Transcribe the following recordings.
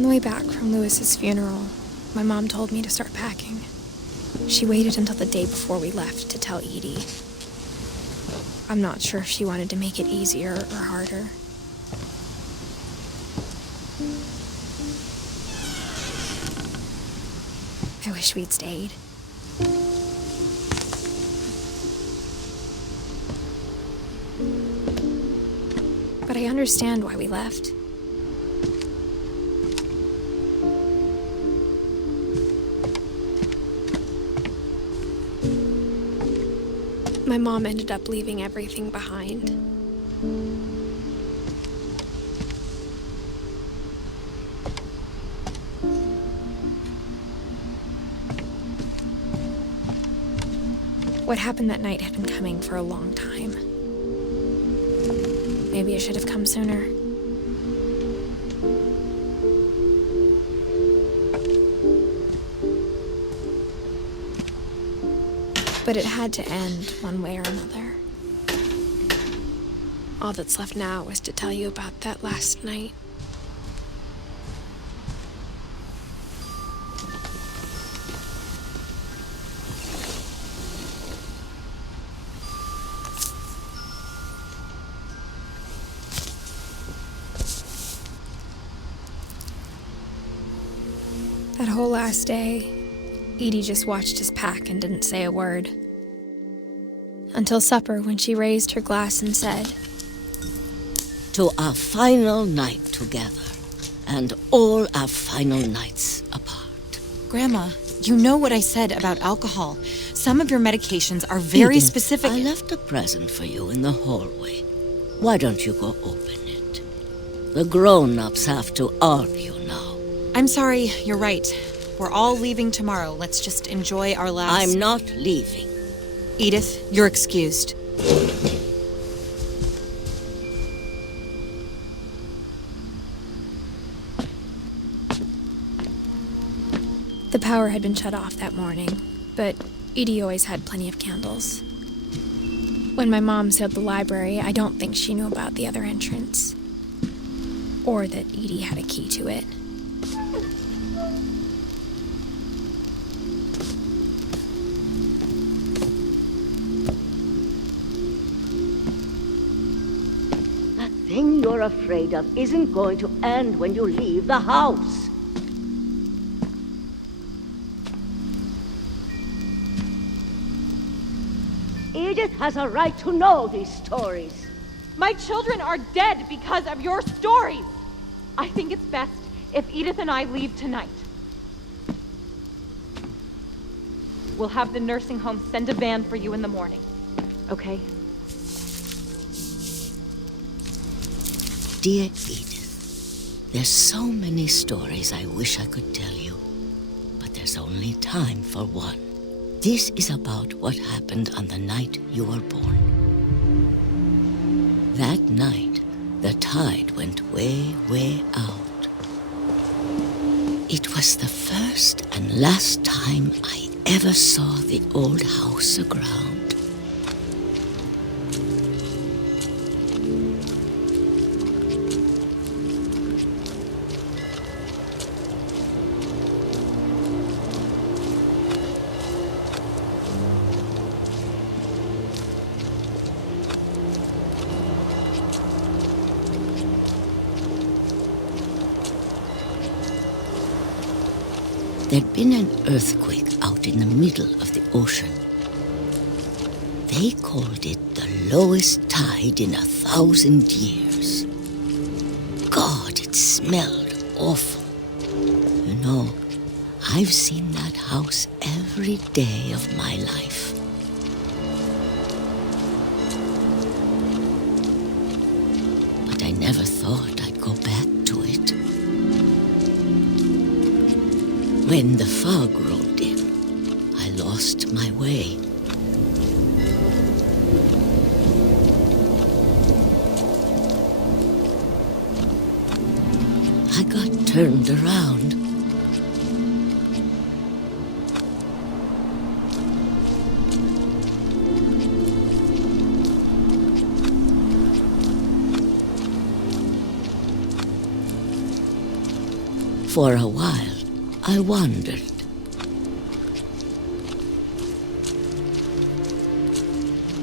On the way back from Lewis's funeral, my mom told me to start packing. She waited until the day before we left to tell Edie. I'm not sure if she wanted to make it easier or harder. I wish we'd stayed. But I understand why we left. My mom ended up leaving everything behind. What happened that night had been coming for a long time. Maybe I should have come sooner. But it had to end one way or another. All that's left now is to tell you about that last night. That whole last day, Edie just watched us pack and didn't say a word. Until supper, when she raised her glass and said, "To our final night together, and all our final nights apart." Grandma, you know what I said about alcohol. Some of your medications are very Edith, specific. I left a present for you in the hallway. Why don't you go open it? The grown-ups have to argue now. I'm sorry, you're right. We're all leaving tomorrow. Let's just enjoy our last... I'm not leaving. Edith, you're excused. The power had been shut off that morning, but Edie always had plenty of candles. When my mom sealed the library, I don't think she knew about the other entrance. Or that Edie had a key to it. That thing you're afraid of isn't going to end when you leave the house. Edith has a right to know these stories. My children are dead because of your stories. I think it's best if Edith and I leave tonight. We'll have the nursing home send a van for you in the morning, okay? Dear Edith, there's so many stories I wish I could tell you, but there's only time for one. This is about what happened on the night you were born. That night, the tide went way, way out. It was the first and last time I ever saw the old house aground. There'd been an earthquake out in the middle of the ocean. They called it the lowest tide in 1,000 years. God, it smelled awful. You know, I've seen that house every day of my life. But I never thought I'd go back to it. When the fog rolled in, I lost my way. I got turned around. For a while, I wondered.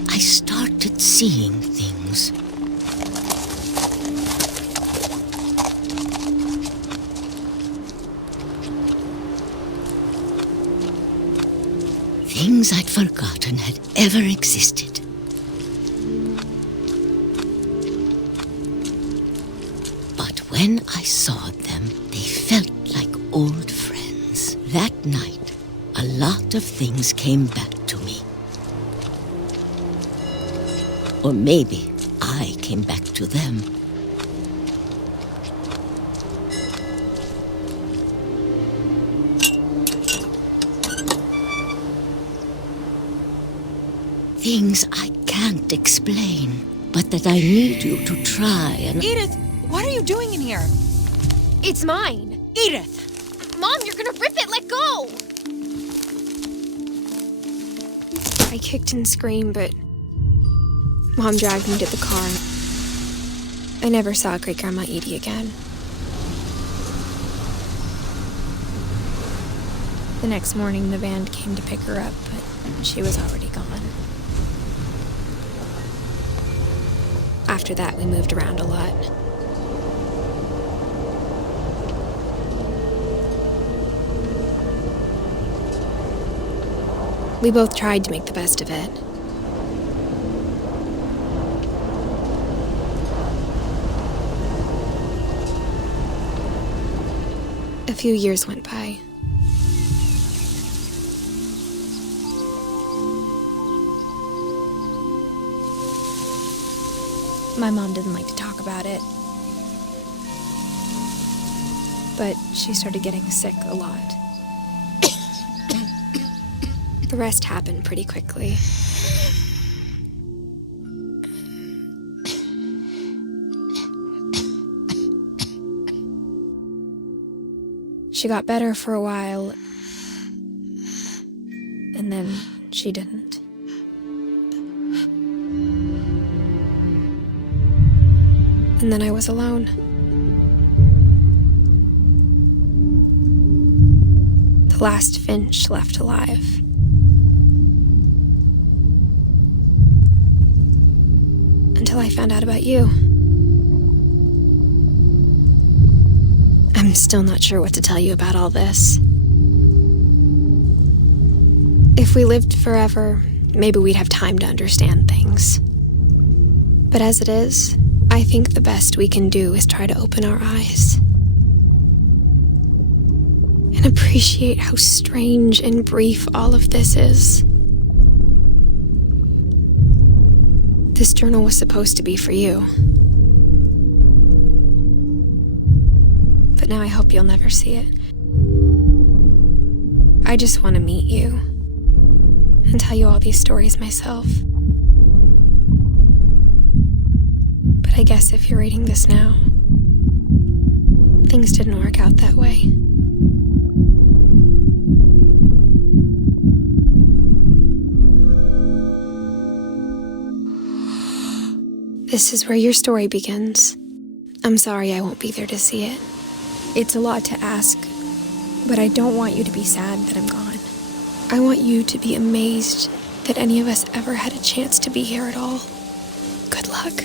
I started seeing things. Things I'd forgotten had ever existed. But when I saw them, they felt like old friends. That night, a lot of things came back to me. Or maybe I came back to them. Things I can't explain, but that I need you to try and... Edith, what are you doing in here? It's mine. Edith! Mom, you're gonna rip it! Let go! I kicked and screamed, but Mom dragged me to the car. I never saw Great-Grandma Edie again. The next morning, the band came to pick her up, but she was already gone. After that, we moved around a lot. We both tried to make the best of it. A few years went by. My mom didn't like to talk about it. But she started getting sick a lot. The rest happened pretty quickly. She got better for a while, and then she didn't. And then I was alone. The last Finch left alive. Until I found out about you. I'm still not sure what to tell you about all this. If we lived forever, maybe we'd have time to understand things. But as it is, I think the best we can do is try to open our eyes. And appreciate how strange and brief all of this is. This journal was supposed to be for you. But now I hope you'll never see it. I just want to meet you and tell you all these stories myself. But I guess if you're reading this now, things didn't work out that way. This is where your story begins. I'm sorry I won't be there to see it. It's a lot to ask, but I don't want you to be sad that I'm gone. I want you to be amazed that any of us ever had a chance to be here at all. Good luck.